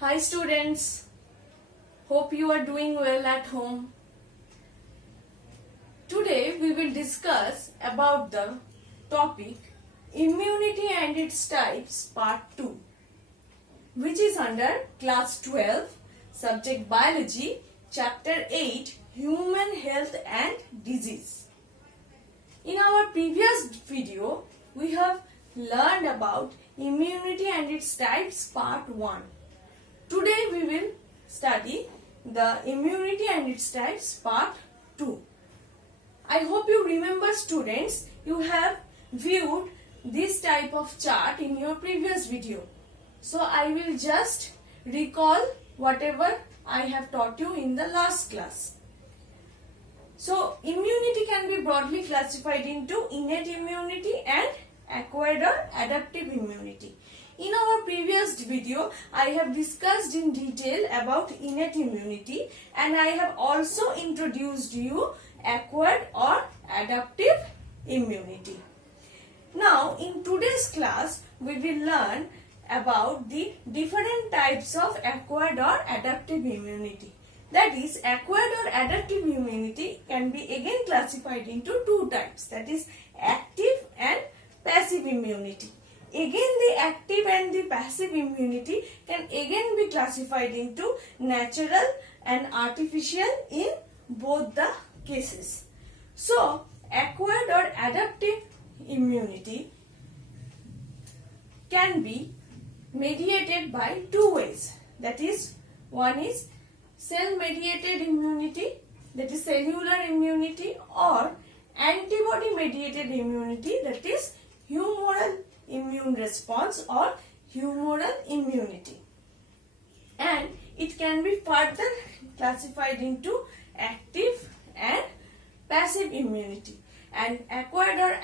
Hi students, hope you are doing well at home. Today we will discuss about the topic Immunity and its Types Part 2, which is under class 12, subject Biology, chapter 8, Human Health and Disease. In our previous video, we have learned about immunity and its types part 1. Today we will study the immunity and its types part 2. I hope you remember students, you have viewed this type of chart in your previous video. So I will just recall whatever I have taught you in the last class. So immunity can be broadly classified into innate immunity and acquired or adaptive immunity. In our previous video, I have discussed in detail about innate immunity and I have also introduced you acquired or adaptive immunity. Now in today's class, we will learn about the different types of acquired or adaptive immunity. That is, acquired or adaptive immunity can be again classified into two types, that is active and passive immunity. Again, the active and the passive immunity can again be classified into natural and artificial in both the cases. So, acquired or adaptive immunity can be mediated by two ways. That is, one is cell-mediated immunity, that is cellular immunity, or antibody-mediated immunity, that is humoral immune response or humoral immunity. And it can be further classified into active and passive immunity. And acquired or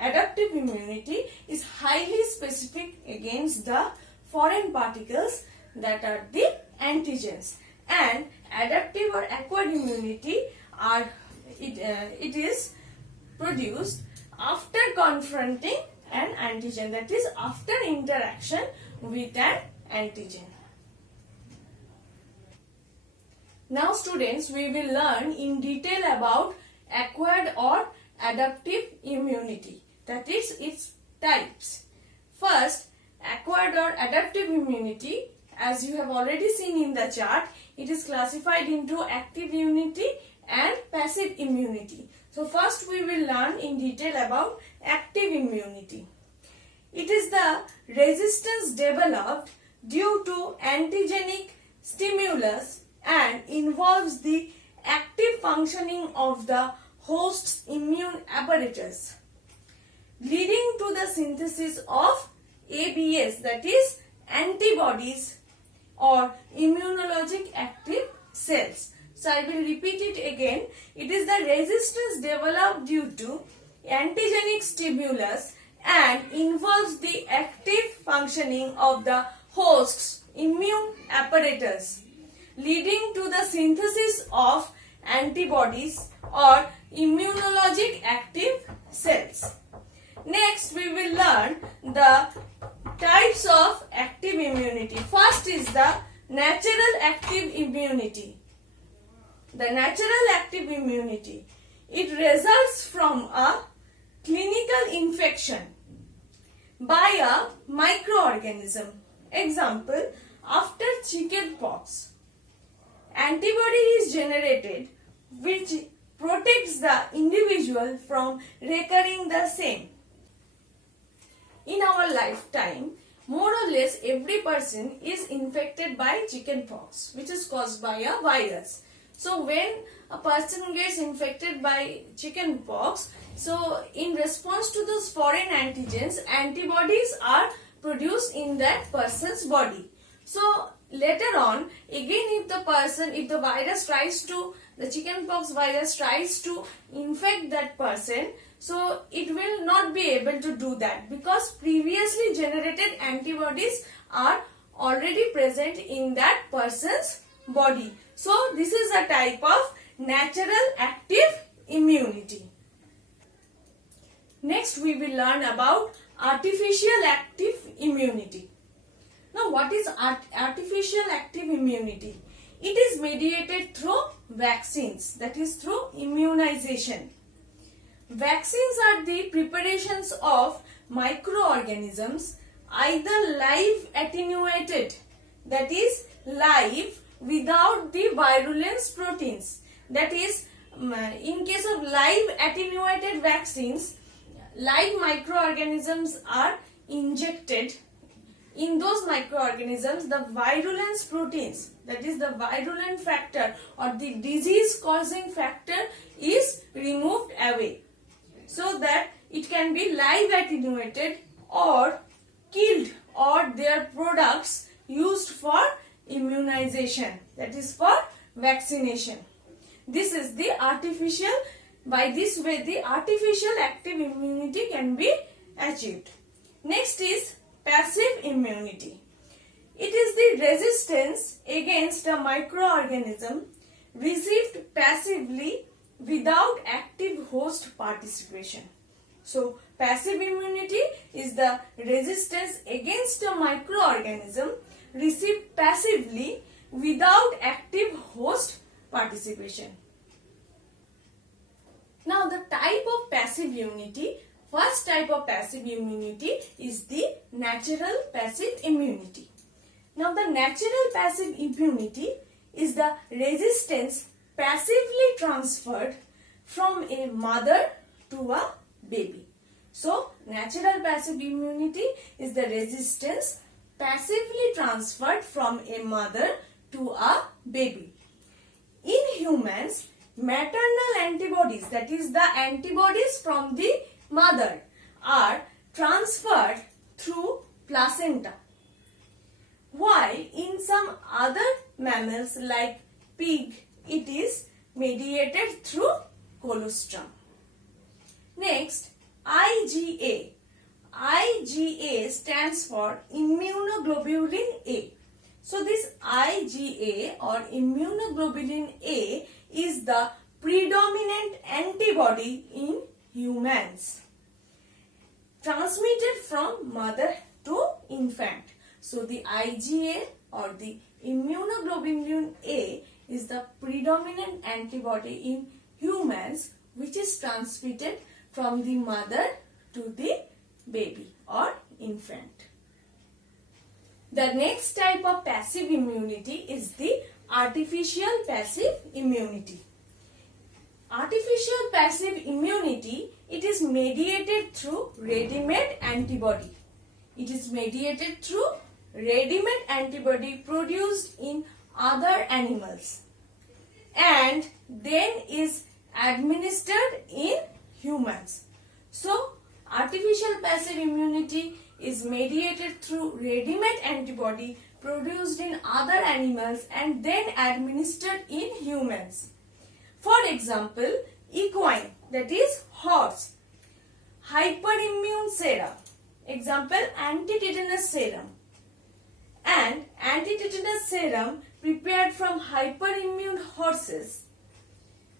adaptive immunity is highly specific against the foreign particles that are the antigens. And adaptive or acquired immunity it is produced after confronting an antigen, that is after interaction with an antigen. Now students, we will learn in detail about acquired or adaptive immunity, that is its types. First, acquired or adaptive immunity, as you have already seen in the chart, it is classified into active immunity and passive immunity. So first we will learn in detail about active immunity. It is the resistance developed due to antigenic stimulus and involves the active functioning of the host's immune apparatus, leading to the synthesis of ABS, that is antibodies or immunologic active cells. So I will repeat it again. It is the resistance developed due to antigenic stimulus and involves the active functioning of the host's immune apparatus, leading to the synthesis of antibodies or immunologic active cells. Next, we will learn the types of active immunity. First is the natural active immunity. The natural active immunity, it results from a clinical infection by a microorganism. Example, after chickenpox, antibody is generated which protects the individual from recurring the same. In our lifetime, more or less every person is infected by chickenpox, which is caused by a virus. So when a person gets infected by chickenpox, so in response to those foreign antigens, antibodies are produced in that person's body. So later on, again if the chickenpox virus tries to infect that person, so it will not be able to do that because previously generated antibodies are already present in that person's body. So this is a type of natural active immunity. Next we will learn about artificial active immunity. Now what is artificial active immunity? It is mediated through vaccines, that is through immunization. Vaccines are the preparations of microorganisms, either live attenuated, that is live without the virulence proteins. That is, in case of live attenuated vaccines, live microorganisms are injected. In those microorganisms, the virulence proteins, that is the virulent factor or the disease causing factor, is removed away, so that it can be live attenuated or killed, or their products used for immunization, that is for vaccination. This is the artificial, by this way the artificial active immunity can be achieved. Next is passive immunity. It is the resistance against a microorganism received passively without active host participation. So, passive immunity is the resistance against a microorganism received passively without active host participation. Now, the type of passive immunity. First type of passive immunity is the natural passive immunity. Now, the natural passive immunity is the resistance passively transferred from a mother to a baby. So, natural passive immunity is the resistance passively transferred from a mother to a baby. In humans, maternal antibodies, that is the antibodies from the mother, are transferred through placenta, while in some other mammals like pig, it is mediated through colostrum. Next, IgA. IgA stands for immunoglobulin A. So this IgA or immunoglobulin A is the predominant antibody in humans, transmitted from mother to infant. So the IgA or the immunoglobulin A is the predominant antibody in humans, which is transmitted from the mother to the baby or infant. The next type of passive immunity is the artificial passive immunity. Artificial passive immunity, it is mediated through ready-made antibody. It is mediated through ready-made antibody produced in other animals and then is administered in humans. So, artificial passive immunity is mediated through ready-made antibody produced in other animals and then administered in humans. For example, equine, that is horse, hyperimmune serum, example antitetanus serum, and antitetanus serum prepared from hyperimmune horses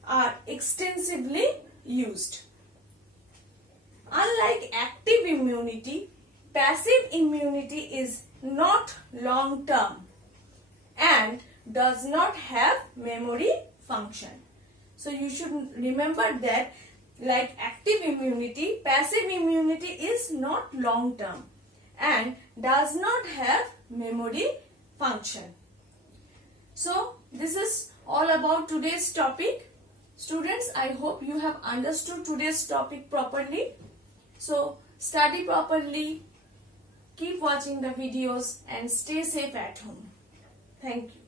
are extensively used. Unlike active immunity, passive immunity is not long-term and does not have memory function. So you should remember that, like active immunity, passive immunity is not long-term and does not have memory function. So this is all about today's topic. Students, I hope you have understood today's topic properly. So study properly, keep watching the videos and stay safe at home. Thank you.